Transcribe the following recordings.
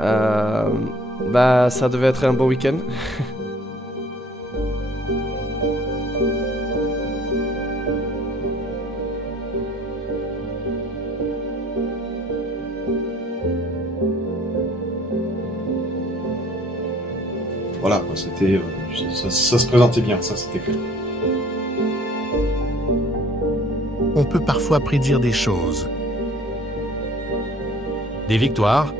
Bah, ça devait être un beau week-end. Voilà, c'était, ça se présentait bien, ça c'était clair. On peut parfois prédire des choses. Des victoires,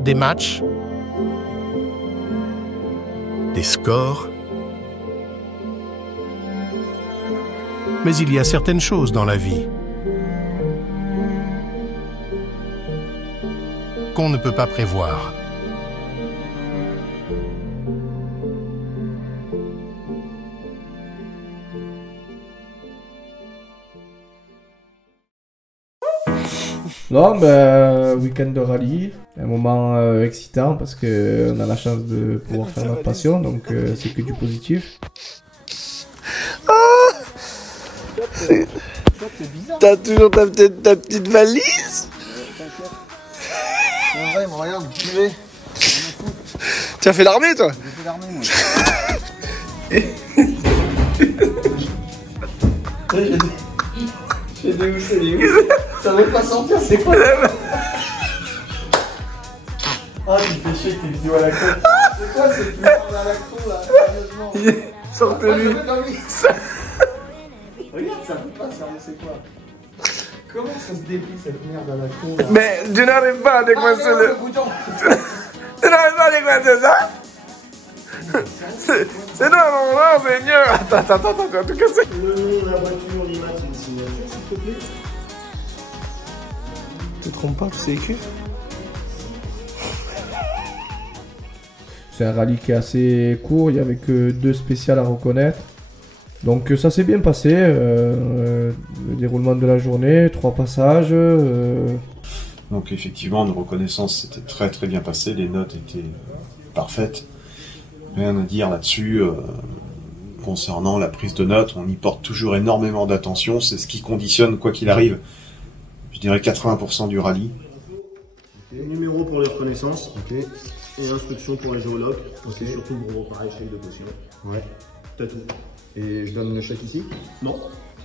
des matchs, des scores. Mais il y a certaines choses dans la vie qu'on ne peut pas prévoir. Non, ben, week-end de rallye, un moment excitant parce que on a la chance de pouvoir faire notre passion, donc c'est que du positif. T'as toujours ta petite valise? Ouais, bon, regarde, tu vais. Tu as fait l'armée, toi? J'ai fait l'armée, moi. J'ai des où, c'est des où? Ça veut pas sortir, c'est quoi? Ah, tu fais chier avec tes vidéos à la con. C'est quoi cette vidéo à la con, là? Sérieusement. Sortez-lui. Regarde, ça veut pas sortir, c'est quoi? Comment ça se déplie cette merde à la con, là? Mais tu n'arrives pas à décoincer le bouton. Tu n'arrives pas à décoincer ça? C'est non, c'est mieux. Attends, tu vas tout casser. Le nom de la voiture, l'image, c'est une signature, s'il te plaît. Tu te trompes pas, c'est écrit. C'est un rallye qui est assez court, il n'y avait que 2 spéciales à reconnaître. Donc ça s'est bien passé, le déroulement de la journée, 3 passages. Donc effectivement, nos reconnaissances s'étaient très très bien passées, les notes étaient parfaites. Rien à dire là-dessus. Concernant la prise de notes, on y porte toujours énormément d'attention, c'est ce qui conditionne quoi qu'il arrive. Je dirais 80% du rallye. Okay. Numéro pour les reconnaissances, okay. Et instruction pour les géologues, okay. C'est surtout pour préparer chèque de caution. Ouais. T'as tout. Et je donne le chèque ici? Non.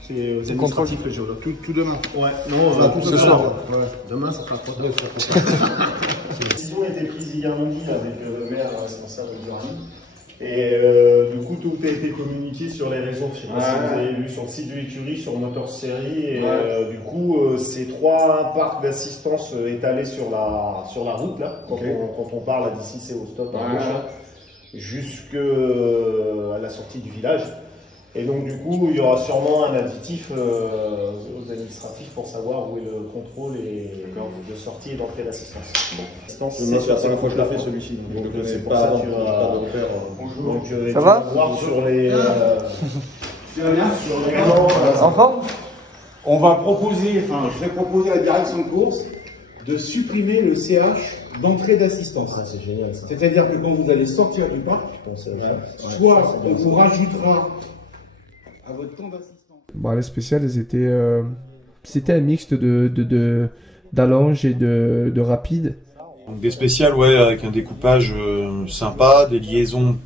C'est administratif les géologues. Tout demain? Ouais. Non, tout ce soir. Ouais. Demain, ça sera trop tard. La décision a été prise hier lundi avec le maire responsable du rallye. Et du coup, tout a été communiqué sur les réseaux. Je ne sais pas si vous avez vu sur le site de l'écurie, sur Motor Série. Et du coup, c'est 3 parcs d'assistance étalés sur la route, là, quand on parle d'ici, c'est au stop à gauche, jusqu'à la sortie du village. Et donc, du coup, il y aura sûrement un additif aux administratifs pour savoir où est le contrôle de sortie et d'entrée d'assistance. Bon. C'est la première fois que je le fais celui-ci. Donc, c'est pour ça que tu vas faire. Bonjour. Donc, ça va voir sur les. Tu vas bien sur les Enfant, on va proposer, enfin, je vais proposer à la direction de course de supprimer le CH d'entrée d'assistance. Ah, c'est génial ça. C'est-à-dire que quand vous allez sortir du parc, soit on vous rajoutera à votre temps d'assistance. bon, les spéciales, c'était un mixte d'allonge et de rapide. Donc des spéciales, ouais, avec un découpage sympa, des liaisons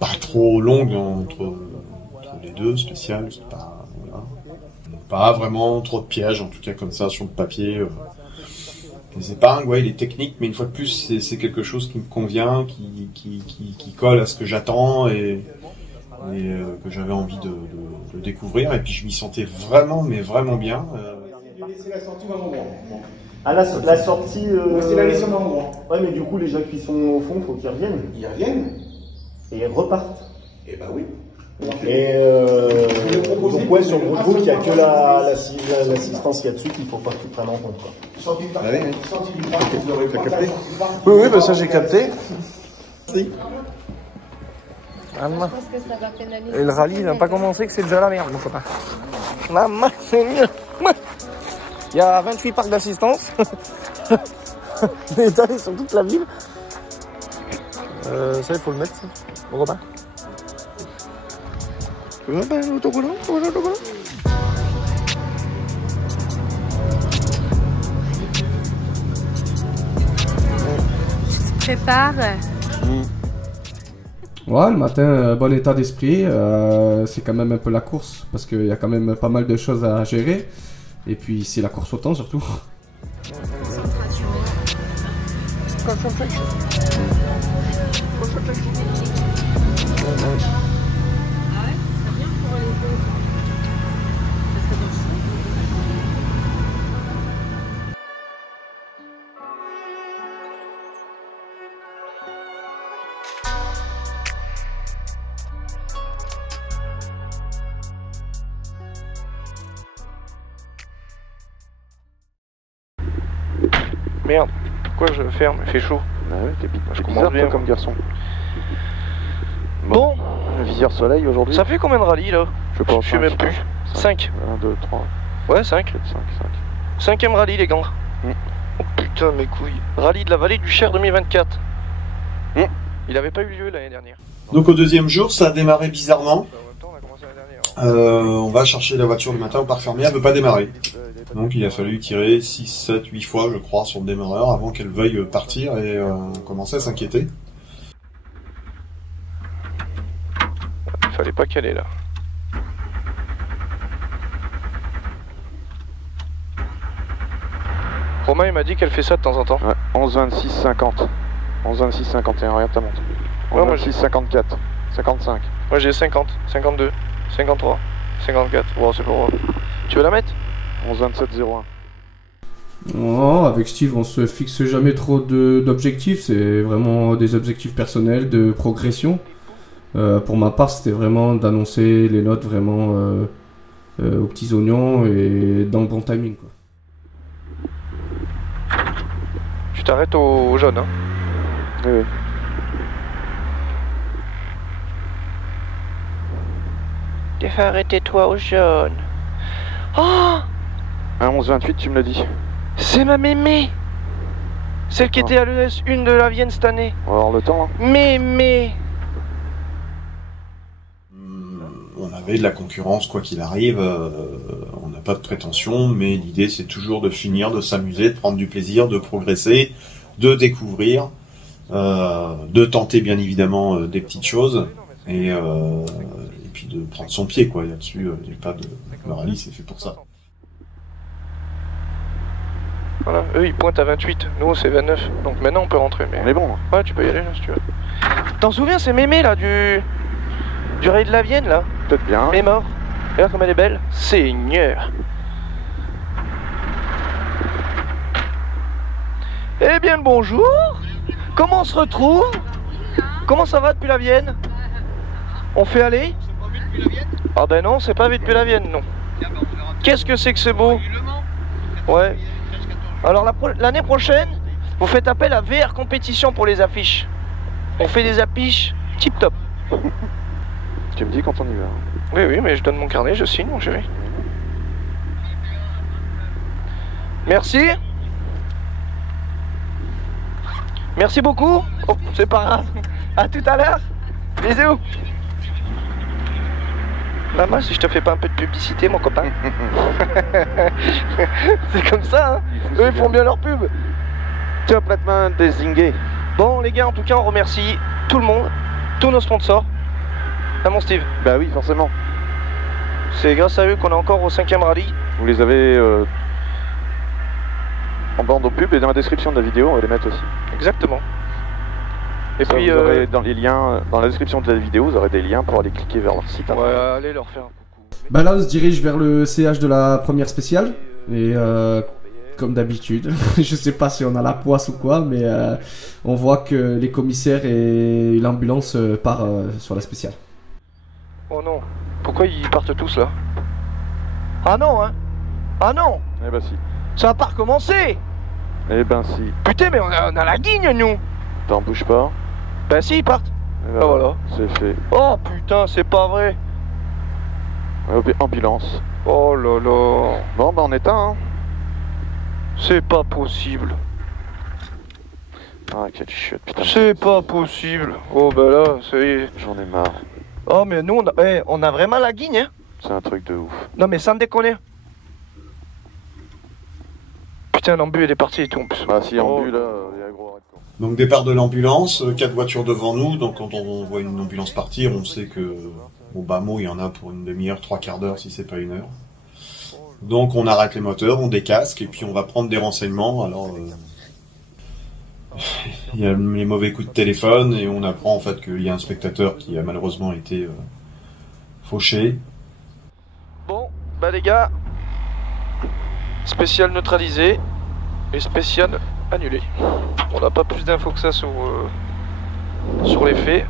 pas trop longues entre les deux spéciales, c'est pas, voilà. Pas vraiment trop de pièges, en tout cas comme ça sur le papier. Les épingles, ouais, il est technique, mais une fois de plus, c'est quelque chose qui me convient, qui colle à ce que j'attends et que j'avais envie de découvrir. Et puis je m'y sentais vraiment, mais vraiment bien. C'est la sortie au même endroit. Ah, la sortie. C'est la laisser au même endroit. Ouais, mais du coup, les gens qui sont au fond, faut qu'ils reviennent. Ils reviennent. Et ils repartent. Eh bah oui. Et donc, ouais, sur le roadbook, il n'y a que l'assistance qu'il y a dessus qu'il ne faut pas que tu prennes en compte. Quoi. Sortie du parc, vous aurez pas capté. Oui, bah ça j'ai capté. Si. Et le rallye, il n'a pas commencé que c'est déjà la merde, mon copain. Maman, c'est mieux. Il y a 28 parcs d'assistance. Il est étalé sur toute la ville. Ça, il faut le mettre, ça. Mon copain. L'autocollant. prépare. Ouais, le matin, bon état d'esprit. C'est quand même un peu la course parce qu'il y a quand même pas mal de choses à gérer. Et puis c'est la course au temps surtout. Merde, pourquoi je ferme? Il fait chaud. Ah ouais, t'es Je bizarre commence bien toi, comme garçon. Bon, le visière soleil aujourd'hui. ça fait combien de rallyes là? Je pense. Je sais même plus. 5. 1, 2, 3. Ouais, 5. 4, 5, 5e rallye les gars. Mm. Oh putain mes couilles. Rallye de la vallée du Cher 2024. Il avait pas eu lieu l'année dernière. Donc au deuxième jour, ça a démarré bizarrement. En même temps, on a commencé l'année dernière. On va chercher la voiture le matin au parc fermé, elle veut pas démarrer. Donc il a fallu tirer 6, 7, 8 fois je crois sur le démarreur avant qu'elle veuille partir et commencer à s'inquiéter. Il fallait pas qu'elle est là. Romain il m'a dit qu'elle fait ça de temps en temps. Ouais, 11, 26, 50. 11, 26, 51, regarde ta montre. 11, Ouais, moi, 26, 54. 55. Moi j'ai 50, 52, 53, 54. Bon c'est pas grave. Tu veux la mettre? 11, 27, 01. Non, avec Steve, on se fixe jamais trop d'objectifs. C'est vraiment des objectifs personnels de progression. Pour ma part, c'était vraiment d'annoncer les notes vraiment aux petits oignons et dans le bon timing, quoi. Tu t'arrêtes au jaune hein. Oui, oui. Il fait arrêter-toi au jaune. Oh, 1, 11, 28, tu me l'as dit. c'est ma mémé. Celle qui était à l'ES1 de la Vienne cette année. On va avoir le temps, hein. Mémé. On avait de la concurrence quoi qu'il arrive, on n'a pas de prétention, mais l'idée c'est toujours de finir, de s'amuser, de prendre du plaisir, de progresser, de découvrir, de tenter bien évidemment des petites choses et puis de prendre son pied quoi. Là-dessus, il n'y a pas de le rallye, c'est fait pour ça. Voilà, eux ils pointent à 28, nous c'est 29, donc maintenant on peut rentrer. Mais... On est bon, là. Ouais, tu peux y aller là si tu veux. T'en souviens, c'est Mémé là du rallye de la Vienne là? Peut-être bien. Mais mort. Regarde comme elle est belle. Seigneur. Eh bien le bonjour. Comment on se retrouve? Comment ça va depuis la Vienne? On fait aller? Ah ben non, c'est pas vu depuis la Vienne, non. Qu'est-ce que c'est que c'est beau? Ouais. Alors l'année prochaine, vous faites appel à VR Compétition pour les affiches. On fait des affiches tip top. Tu me dis quand on y va. Oui, oui, mais je donne mon carnet, je signe, mon chéri. Merci. Merci beaucoup. Oh, c'est pas grave. À tout à l'heure. Bisous. Maman, si je te fais pas un peu de publicité, mon copain. C'est comme ça, hein. Eux, ils font bien leur pub. Complètement dézingué. Bon, les gars, en tout cas, on remercie tout le monde, tous nos sponsors. Ah, mon Steve. Bah oui, forcément. C'est grâce à eux qu'on est encore au 5e rallye. Vous les avez en bande au pub et dans la description de la vidéo, on va les mettre aussi. Exactement. Et ça, puis vous aurez dans les liens, dans la description de la vidéo, vous aurez des liens pour aller cliquer vers leur site. Ouais, allez leur faire un coucou. Bah là, on se dirige vers le CH de la première spéciale. Et comme d'habitude, je sais pas si on a la poisse ou quoi, mais on voit que les commissaires et l'ambulance partent sur la spéciale. Oh non, pourquoi ils partent tous là? Ah non, hein? Ah non! Eh ben si. Ça va pas recommencer! Eh ben si. Putain, mais on a la guigne, nous! T'en bouges pas. Ben si, ils partent. Eh ben Ah voilà. C'est fait. Oh putain, c'est pas vrai! Ambulance. Oh là là! Bon, bah on éteint, hein. C'est pas possible. Ah, quelle chute, putain. C'est pas possible. Oh bah là, ça y est. J'en ai marre. Oh mais nous, on a vraiment la guigne, hein? C'est un truc de ouf. Non mais sans déconner. Putain, l'ambu, elle est partie et tout en plus. Bah si, en but, là, il y a gros arrêt de course. Donc départ de l'ambulance, 4 voitures devant nous, donc quand on voit une ambulance partir, on sait que au bas mot il y en a pour une demi-heure, 3/4 d'heure si c'est pas une heure. Donc on arrête les moteurs, on décasque et puis on va prendre des renseignements. Alors il y a les mauvais coups de téléphone et on apprend en fait qu'il y a un spectateur qui a malheureusement été fauché. Bon, bah les gars, spécial neutralisé et spécial annulé. On n'a pas plus d'infos que ça sur les faits.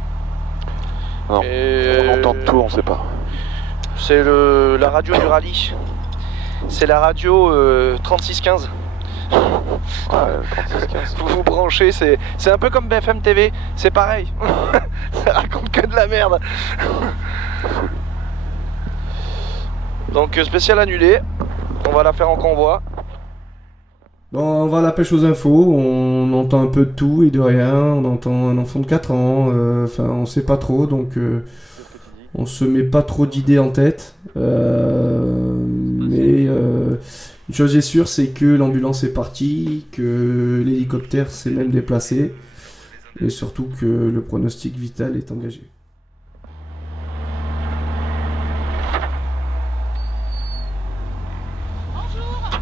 Non, on entend tout, on sait pas. C'est la radio du rallye. C'est la radio 3615. Ouais, 3615. Vous vous branchez, c'est un peu comme BFM TV, c'est pareil. Ça raconte que de la merde. Donc spécial annulé, on va la faire en convoi. Bon, on va à la pêche aux infos, on entend un peu de tout et de rien, on entend un enfant de 4 ans, enfin on sait pas trop, donc on se met pas trop d'idées en tête. Mais une chose est sûre, c'est que l'ambulance est partie, que l'hélicoptère s'est même déplacé, et surtout que le pronostic vital est engagé.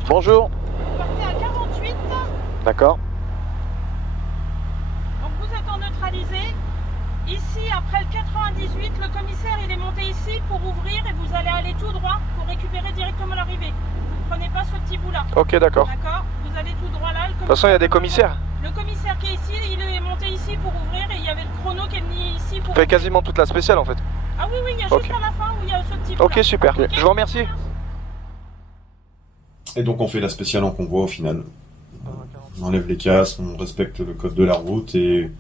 Bonjour. Partez à 48. D'accord. Donc vous êtes en neutralisé. Ici, après le 98, le commissaire il est monté ici pour ouvrir et vous allez aller tout droit pour récupérer directement l'arrivée. Vous ne prenez pas ce petit bout là. Ok, d'accord. D'accord. Vous allez tout droit là. De toute façon, il y a des commissaires. Le commissaire qui est ici, il est monté ici pour ouvrir et il y avait le chrono qui est venu ici pour. Fait quasiment toute la spéciale en fait. Ah oui, oui, il y a Ok. juste à la fin où il y a ce petit bout. Ok, super. Ok. Je vous remercie. Et donc on fait la spéciale en convoi au final. On enlève les casques, on respecte le code de la route et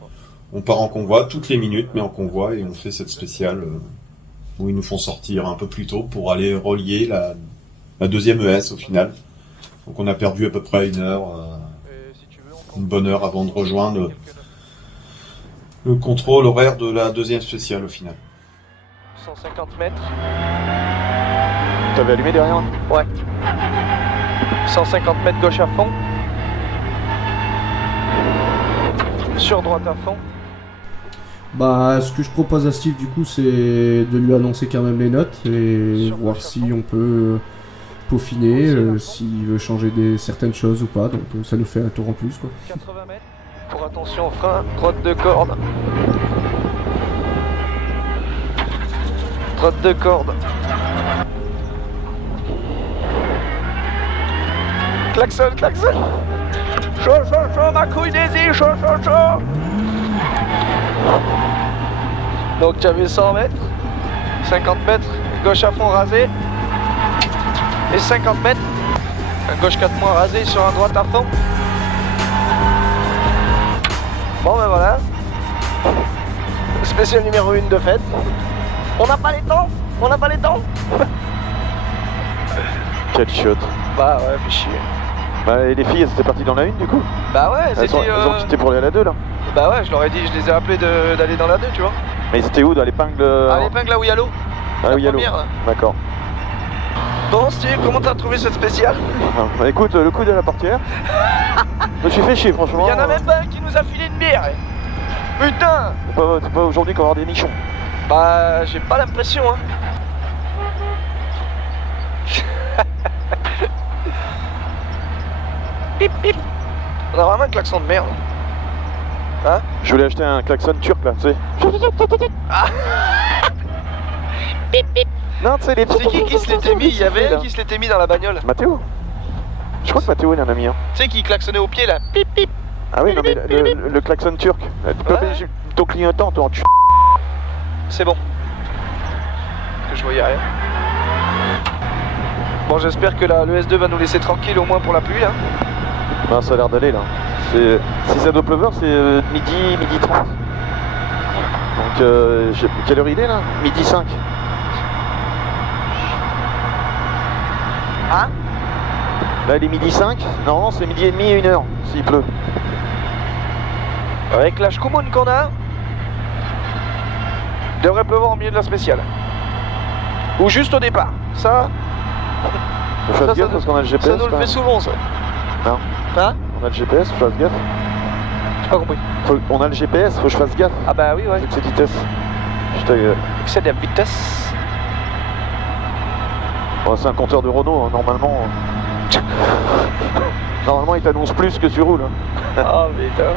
on part en convoi toutes les minutes, mais en convoi, et on fait cette spéciale où ils nous font sortir un peu plus tôt pour aller relier la deuxième ES au final. Donc on a perdu à peu près une bonne heure avant de rejoindre le contrôle horaire de la deuxième spéciale au final. 150 mètres. T'avais allumé derrière? Ouais. 150 mètres gauche à fond. Sur droite à fond. Bah, ce que je propose à Steve, du coup, c'est de lui annoncer quand même les notes et voir si on peut peaufiner, s'il veut changer certaines choses ou pas. Donc, ça nous fait un tour en plus, quoi. 80 mètres. Pour attention, frein, droite de corde. Droite de corde. Klaxon, klaxon. Chaud, chaud, chaud, ma couille Daisy, chaud, chaud, chaud. Donc tu avais 100 mètres, 50 mètres, gauche à fond rasé. Et 50 mètres, un gauche 4 mois rasé sur un droite à fond. Bon ben voilà. Spécial numéro 1 de fête. On n'a pas les temps. On n'a pas les temps. Quel chiotte. Bah ouais, fais chier. Bah, et les filles, elles étaient parties dans la 1 du coup? Bah ouais, Elles ont quitté pour aller à la 2 là? Bah ouais, je leur ai dit, je les ai appelés d'aller dans la 2, tu vois. Mais ils étaient où? Dans l'épingle? À l'épingle là où il y a l'eau. Ah oui, il y a l'eau. première, là. D'accord. Bon Steve, comment t'as trouvé cette spéciale? Bah, écoute, le coup de la portière. Je me suis fait chier, franchement. Il y en a même pas un qui nous a filé une bière. Eh. Putain! C'est pas aujourd'hui qu'on va avoir des nichons. Bah, j'ai pas l'impression, hein. Pip pip. On a vraiment un klaxon de merde. Hein? Je voulais acheter un klaxon turc là, tu sais. Pip pip. Non, tu sais, les C'est qui se l'était mis? Il y avait un qui se l'était mis dans la bagnole. Mathéo. Je crois que Mathéo il en a mis un. Tu sais qui klaxonnait au pied là? Pip pip. Ah oui, non mais le klaxon turc. Tu peux payer ton clignotant, toi, tu. C'est bon. Parce que je voyais rien. Bon, j'espère que le S2 va nous laisser tranquille au moins pour la pluie là. Ben, ça a l'air d'aller là. Si ça doit pleuvoir, c'est midi 30. Donc, quelle heure il est là? Midi 5. Hein? Là, il est midi 5. Non, c'est midi et demi et 1h, s'il pleut. Avec la Shkumun qu'on a, il devrait pleuvoir au milieu de la spéciale. Ou juste au départ. Ça, Faut faire gaffe parce qu'on a le GPS. ça nous le fait souvent ça. Non. Hein? On a le GPS, faut faire gaffe. J'ai pas compris. On a le GPS, faut que je fasse gaffe. Ah bah oui, ouais. Excès de vitesse. Excès de vitesse. Bon, c'est un compteur de Renault, hein, normalement. Normalement, il t'annonce plus que tu roules. Hein. Ah putain.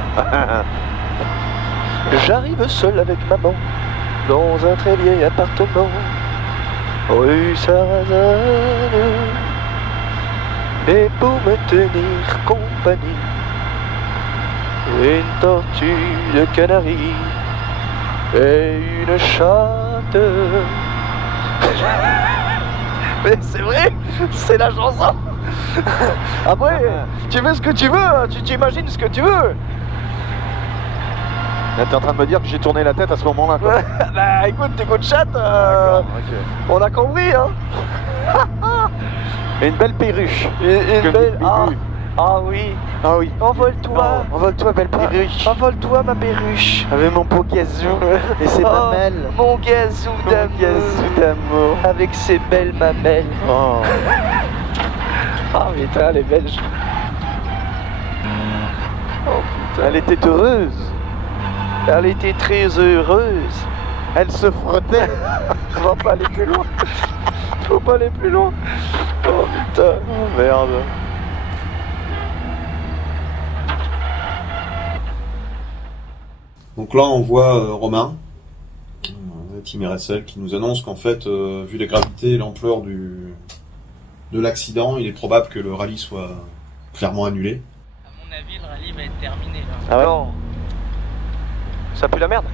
J'arrive seul avec maman dans un très vieil appartement rue Sarrazane. Et pour me tenir compagnie, une tortue de Canaries et une chatte. Mais c'est vrai, c'est la chanson. Après, tu veux ce que tu veux, tu t'imagines ce que tu veux. Là, t'es en train de me dire que j'ai tourné la tête à ce moment-là. Bah écoute, t'écoutes chat, okay. On a compris, hein. Et une belle perruche. Une belle... Ah oui. Ah oui. Envole-toi. Envole-toi, belle perruche. Envole-toi, ma perruche. Avec mon beau gazou et ses mamelles. Mon gazou d'amour. Avec ses belles mamelles. Oh. Ah putain, elle est belge. Oh putain. Elle était heureuse. Elle était très heureuse. Elle se frottait. On va pas aller plus loin. Faut pas aller plus loin. Oh putain. Oh merde. Donc là, on voit Romain, Team RSL, qui nous annonce qu'en fait, vu la gravité et l'ampleur de l'accident, il est probable que le rallye soit clairement annulé. À mon avis, le rallye va être terminé. Là. Ah ouais. Non. Ça pue la merde.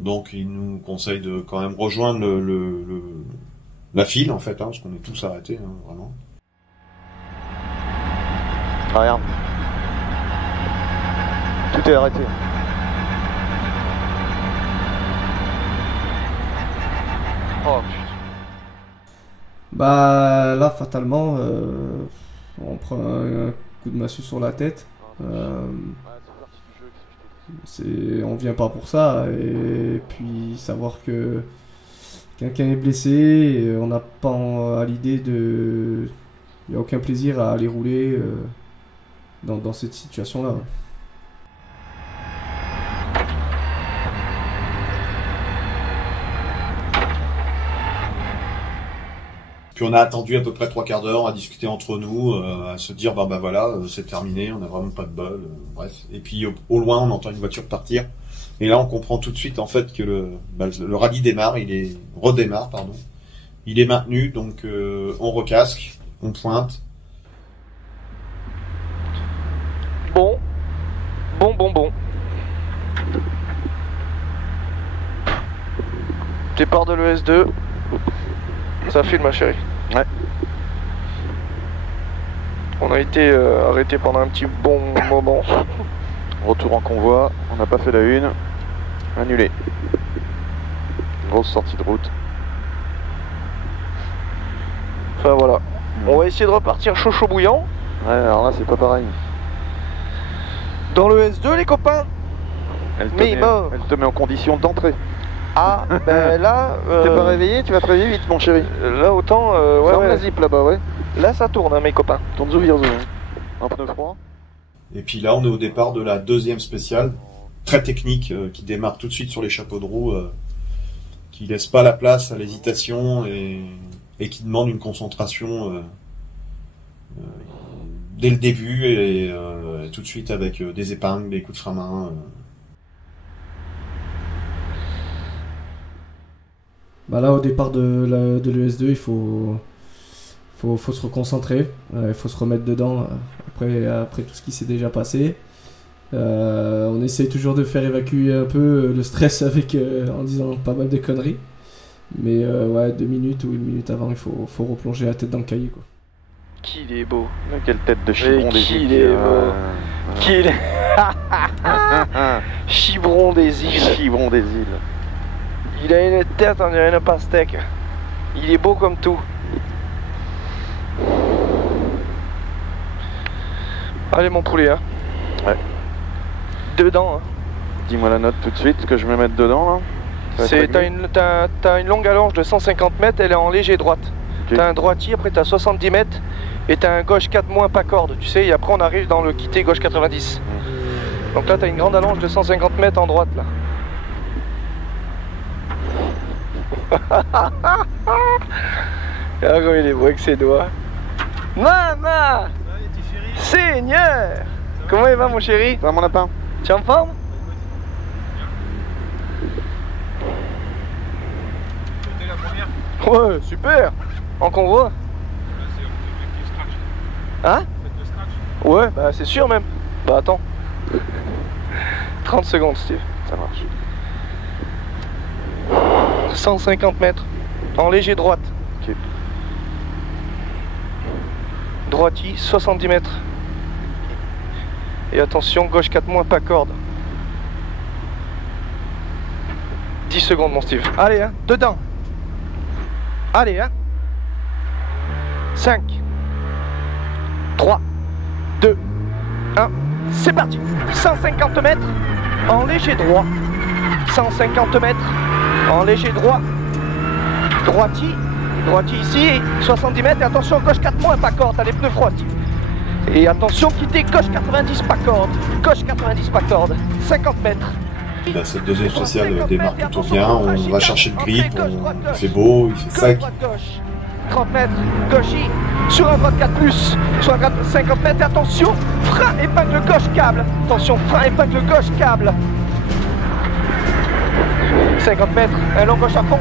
Donc il nous conseille de quand même rejoindre la file en fait, hein, parce qu'on est tous arrêtés, hein, vraiment. Ah, regarde. Tout est arrêté. Oh putain. Bah là fatalement on prend un coup de massue sur la tête. On vient pas pour ça, et puis savoir que quelqu'un est blessé, et on n'a pas à l'idée de... Il n'y a aucun plaisir à aller rouler dans cette situation-là. Puis on a attendu à peu près 3/4 d'heure à discuter entre nous, à se dire bah voilà, c'est terminé, on n'a vraiment pas de bol, bref. Et puis au loin on entend une voiture partir, et là on comprend tout de suite en fait que le rallye redémarre, pardon. Il est maintenu, donc on recasque, on pointe. Bon. Départ de l'ES2. Ça file, ma chérie. Ouais. On a été arrêté pendant un petit bon moment. Retour en convoi, on n'a pas fait la une. Annulé. Grosse sortie de route. Enfin voilà. On va essayer de repartir chaud bouillant. Ouais, alors là c'est pas pareil. Dans le S2 les copains. Elle te met en condition d'entrée. Ah, ben là... T'es pas réveillé, tu vas te réveiller vite mon chéri. Là autant... Ferme la zip là-bas, ouais. Là ça tourne hein, mes copains. Tourne zou virzo. Un pneu froid. Et puis là on est au départ de la deuxième spéciale, très technique, qui démarre tout de suite sur les chapeaux de roue, qui laisse pas la place à l'hésitation et qui demande une concentration dès le début et tout de suite avec des épingles, des coups de frein main. Bah là au départ de l'ES2 il faut se reconcentrer, il faut se remettre dedans après tout ce qui s'est déjà passé. On essaye toujours de faire évacuer un peu le stress en disant pas mal de conneries. Mais ouais, 2 minutes ou 1 minute avant, il faut replonger la tête dans le cahier, quoi. Qu'il est beau. Quelle tête de chibron des îles. Qu'il est beau. Qu'il est... Chibron des îles. Chibron des îles. Il a une tête, on dirait une pastèque. Il est beau comme tout. Allez mon poulet, hein. Ouais. Dedans, hein. Dis-moi la note tout de suite que je me mette dedans, là. T'as une longue allonge de 150 mètres, elle est en léger droite. Okay. T'as un droitier, après t'as 70 mètres et t'as un gauche 4 moins pas corde, tu sais, et après on arrive dans le quitté gauche 90. Donc là t'as une grande allonge de 150 mètres en droite là. Regarde comme il est beau avec ses doigts. Maman, Seigneur, comment il va mon chéri? Ça va mon lapin? Tu es en forme? Ouais, super. En convoi. Hein? Ouais, bah c'est sûr même. Bah attends. 30 secondes Steve, ça marche. 150 mètres. En léger droite. Okay. Droitier, 70 mètres. Et attention, gauche 4 moins, pas corde. 10 secondes mon Steve. Allez, hein, dedans. Allez, hein. 5, 3, 2, 1. C'est parti. 150 mètres en léger droit. 150 mètres en léger droit. Droitier. Droitier ici. 70 mètres. Et attention, gauche 4 moins, pas corde. T'as les pneus froids. Et attention, quitter gauche 90, pas corde. Gauche 90, pas corde. 50 mètres. Là, cette deuxième spéciale démarre plutôt bien, on va chercher le grip, il fait beau, il fait sec. 30 mètres, gauchis, sur un droite 4+, sur un droite 50 mètres, attention, frein, épingle gauche, câble. Attention, frein, épingle gauche, câble. 50 mètres, un long gauche à fond.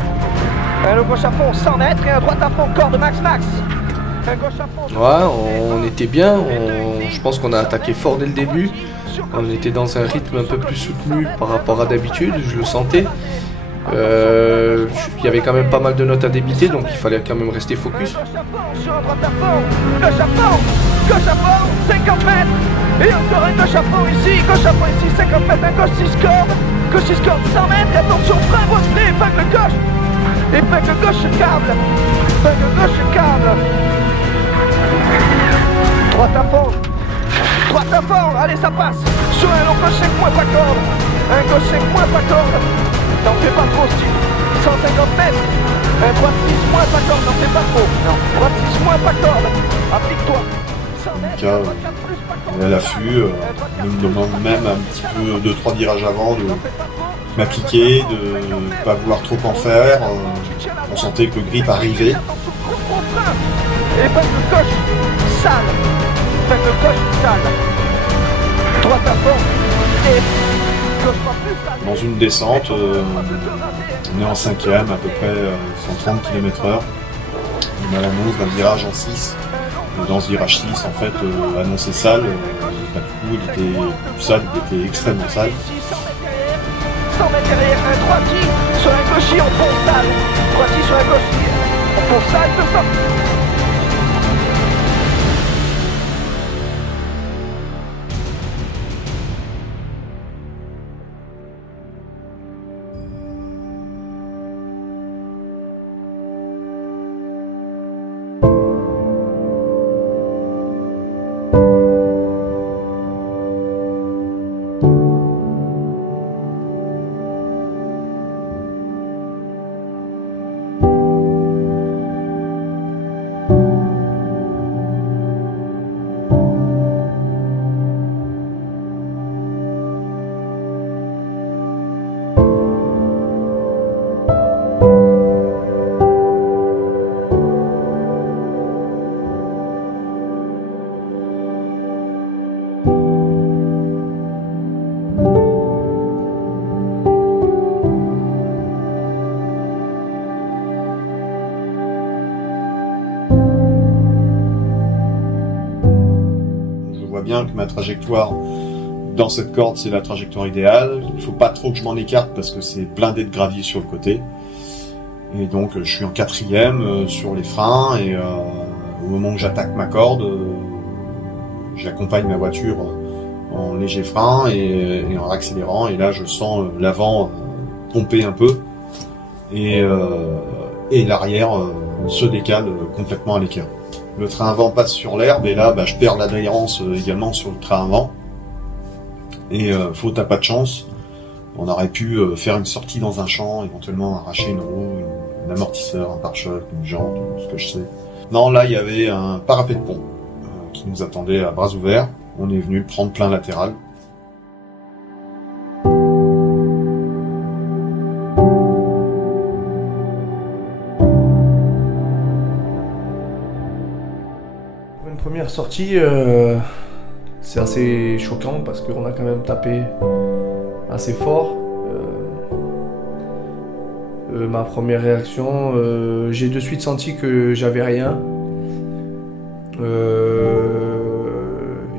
Un long gauche à fond, 100 mètres et un droite à fond, corde max. Un gauche à fond. Ouais, on était bien, je pense qu'on a attaqué fort dès le début. On était dans un rythme un peu plus soutenu par rapport à d'habitude, je le sentais. Il y avait quand même pas mal de notes à débiter, donc il fallait quand même rester focus. Sur un droite à fond, gauche à fond, 50 mètres. Et encore un gauche à fond ici, 50 mètres, un gauche 6 cordes, 100 mètres. Et attention, frein bosselé, épingle gauche, câble. Droite à fond, allez ça passe. Sur un long gauche 5 moins pas corde. Un gauche 5 moins pas corde. N'en fais pas trop Steve. 150 mètres. Un droite 6 moins pas corde, n'en fais pas trop. Non. Droite 6 moins pas corde. Applique-toi. 100 mètres. On est à l'affût, me demande même un petit peu 2-3 virages avant de m'appliquer, de ne pas vouloir trop en faire. On sentait que le grip arrivait. Épingle gauche, sale. Épingle gauche, sale. Droite à fond. Et gauche pas plus sale. Dans une descente, on est en 5e, à peu près 130 km/h. On a l'annonce d'un virage en 6. Et dans ce virage 6, en fait, annoncé sale, du coup, il était plus sale, il était extrêmement sale. 100 mètres derrière, un droitier sur un gauchier en fond sale. Droitier sur un gauchier en fond sale, 200. Bien que ma trajectoire dans cette corde c'est la trajectoire idéale, il faut pas trop que je m'en écarte parce que c'est blindé de gravier sur le côté et donc je suis en 4e sur les freins et au moment où j'attaque ma corde j'accompagne ma voiture en léger frein et en accélérant et là je sens l'avant pomper un peu et l'arrière se décale complètement à l'écart. Le train avant passe sur l'herbe et là je perds l'adhérence également sur le train avant. Et faute à pas de chance, on aurait pu faire une sortie dans un champ, éventuellement arracher une roue, un amortisseur, un pare-choc, une jante, ce que je sais. Non, là, il y avait un parapet de pont qui nous attendait à bras ouverts. On est venu le prendre plein latéral. Pour une première sortie, c'est assez choquant parce qu'on a quand même tapé assez fort. Ma première réaction, j'ai de suite senti que j'avais rien.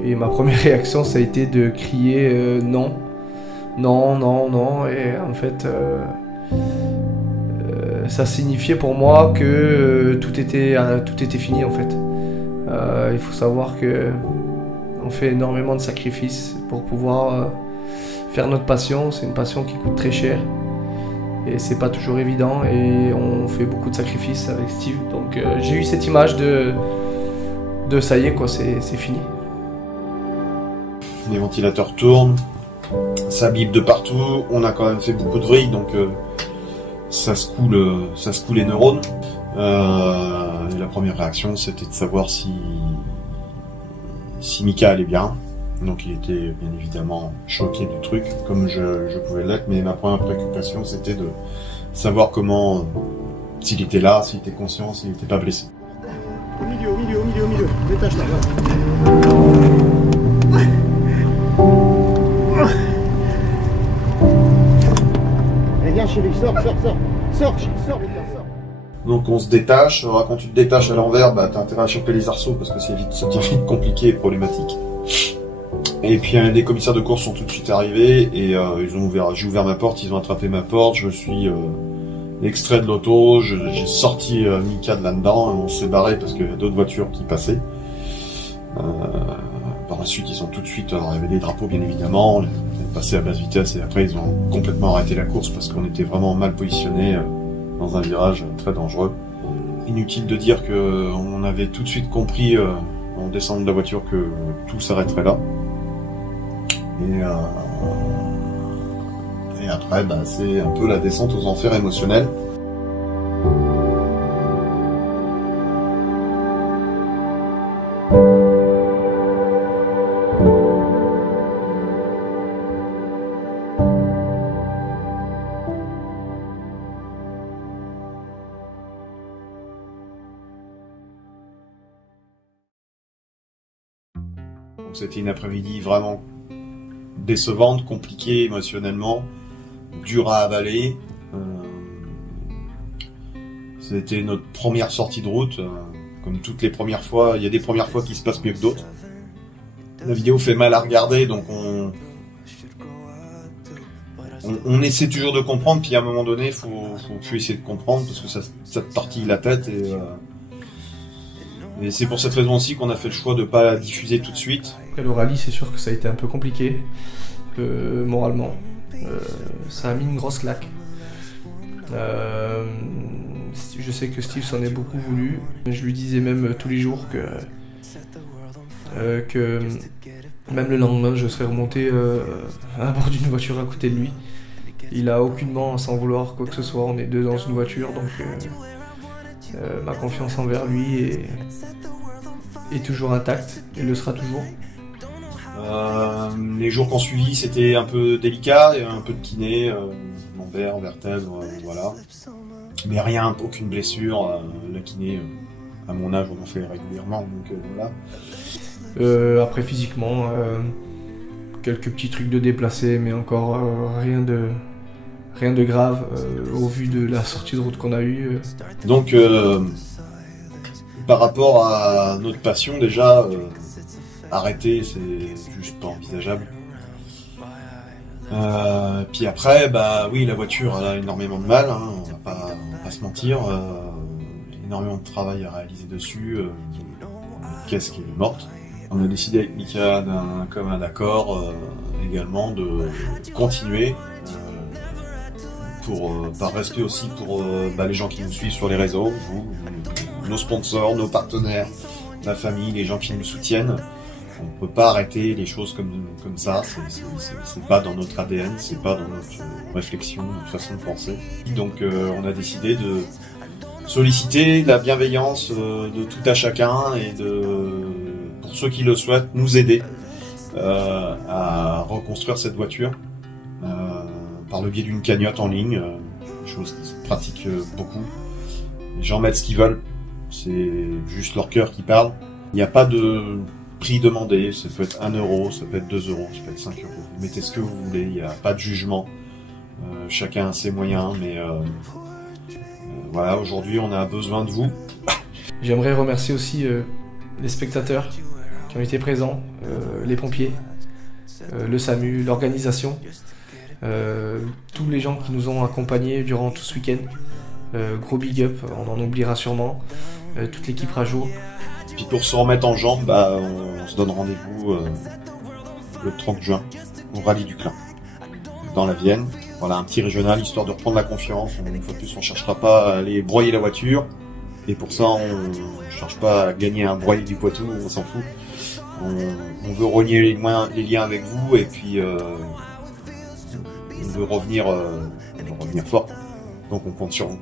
Et ma première réaction, ça a été de crier non, non, non, non. Et en fait, ça signifiait pour moi que tout était fini en fait. Il faut savoir que on fait énormément de sacrifices pour pouvoir faire notre passion. C'est une passion qui coûte très cher. Et c'est pas toujours évident et on fait beaucoup de sacrifices avec Steve. Donc j'ai eu cette image de ça y est quoi, c'est fini. Les ventilateurs tournent, ça bip de partout, on a quand même fait beaucoup de vrille, donc ça secoue les neurones. Et la première réaction c'était de savoir si Mika allait bien. Donc il était bien évidemment choqué du truc, comme je pouvais l'être, mais ma première préoccupation c'était de savoir comment, s'il était là, s'il était conscient, s'il n'était pas blessé. Au milieu, détache là. Allez, viens chérie, sors, Donc on se détache, alors quand tu te détaches à l'envers, bah t'as intérêt à choper les arceaux parce que ça devient vite compliqué et problématique. Et puis des commissaires de course sont tout de suite arrivés et j'ai ouvert ma porte, ils ont attrapé ma porte, je suis extrait de l'auto, j'ai sorti Mika de là-dedans, on s'est barré parce qu'il y avait d'autres voitures qui passaient. Par la suite, ils ont tout de suite enlevé les drapeaux, bien évidemment, on est passé à basse vitesse et après ils ont complètement arrêté la course parce qu'on était vraiment mal positionné dans un virage très dangereux. Inutile de dire qu'on avait tout de suite compris en descendant de la voiture que tout s'arrêterait là. Et après, bah, c'est un peu la descente aux enfers émotionnels. Donc c'était une après-midi vraiment décevante, compliquée émotionnellement, dure à avaler. C'était notre première sortie de route. Comme toutes les premières fois, il y a des premières fois qui se passent mieux que d'autres. La vidéo fait mal à regarder, donc on essaie toujours de comprendre, puis à un moment donné, faut essayer de comprendre, parce que ça te tortille la tête. Et c'est pour cette raison aussi qu'on a fait le choix de ne pas la diffuser tout de suite. Après le rallye, c'est sûr que ça a été un peu compliqué, moralement. Ça a mis une grosse claque. Je sais que Steve s'en est beaucoup voulu. Je lui disais même tous les jours que même le lendemain, je serais remonté à bord d'une voiture à côté de lui. Il a aucunement, sans vouloir quoi que ce soit, on est deux dans une voiture, donc ma confiance envers lui est toujours intacte, et le sera toujours. Les jours qu'on suivi, c'était un peu délicat, il y avait un peu de kiné, lombaire, vertèbre, voilà. Mais rien, aucune blessure. La kiné, à mon âge, on en fait régulièrement, donc voilà. Après physiquement, quelques petits trucs de déplacés, mais encore rien de grave au vu de la sortie de route qu'on a eue. Donc, par rapport à notre passion, déjà, arrêter, c'est juste pas envisageable. Puis après, bah oui, la voiture elle a énormément de mal, hein, on va pas se mentir. Énormément de travail à réaliser dessus. Une caisse qui est morte. On a décidé avec Mika d'un commun accord également de continuer. Par respect aussi pour les gens qui nous suivent sur les réseaux, vous, nos sponsors, nos partenaires, la famille, les gens qui nous soutiennent. On peut pas arrêter les choses comme ça, c'est pas dans notre ADN, c'est pas dans notre réflexion, notre façon de penser. Donc on a décidé solliciter la bienveillance de tout à chacun et pour ceux qui le souhaitent, nous aider à reconstruire cette voiture par le biais d'une cagnotte en ligne, chose qui se pratique beaucoup. Les gens mettent ce qu'ils veulent, c'est juste leur cœur qui parle. Il n'y a pas de prix demandé, ça peut être 1 euro, ça peut être 2 euros, ça peut être 5 euros. Vous mettez ce que vous voulez, il n'y a pas de jugement. Chacun a ses moyens, mais voilà, aujourd'hui on a besoin de vous. J'aimerais remercier aussi les spectateurs qui ont été présents, les pompiers, le SAMU, l'organisation, tous les gens qui nous ont accompagnés durant tout ce week-end. Gros big up, on en oubliera sûrement, toute l'équipe Rajo. Puis pour se remettre en jambes, on se donne rendez-vous le 30 juin au rallye du Clin, dans la Vienne. Voilà, un petit régional, histoire de reprendre la confiance. Une fois de plus, on ne cherchera pas à aller broyer la voiture. Et pour ça, on ne cherche pas à gagner un broyer du Poitou, on s'en fout. On veut renier les liens avec vous et puis on veut revenir fort. Donc on compte sur vous.